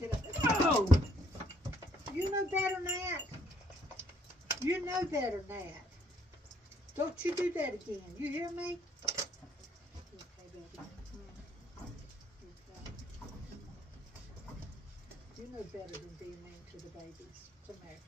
Get up. Oh! You know better than that. You know better than that. Don't you do that again. You hear me? Okay, baby. Okay. You know better than being mean to the babies. Come here.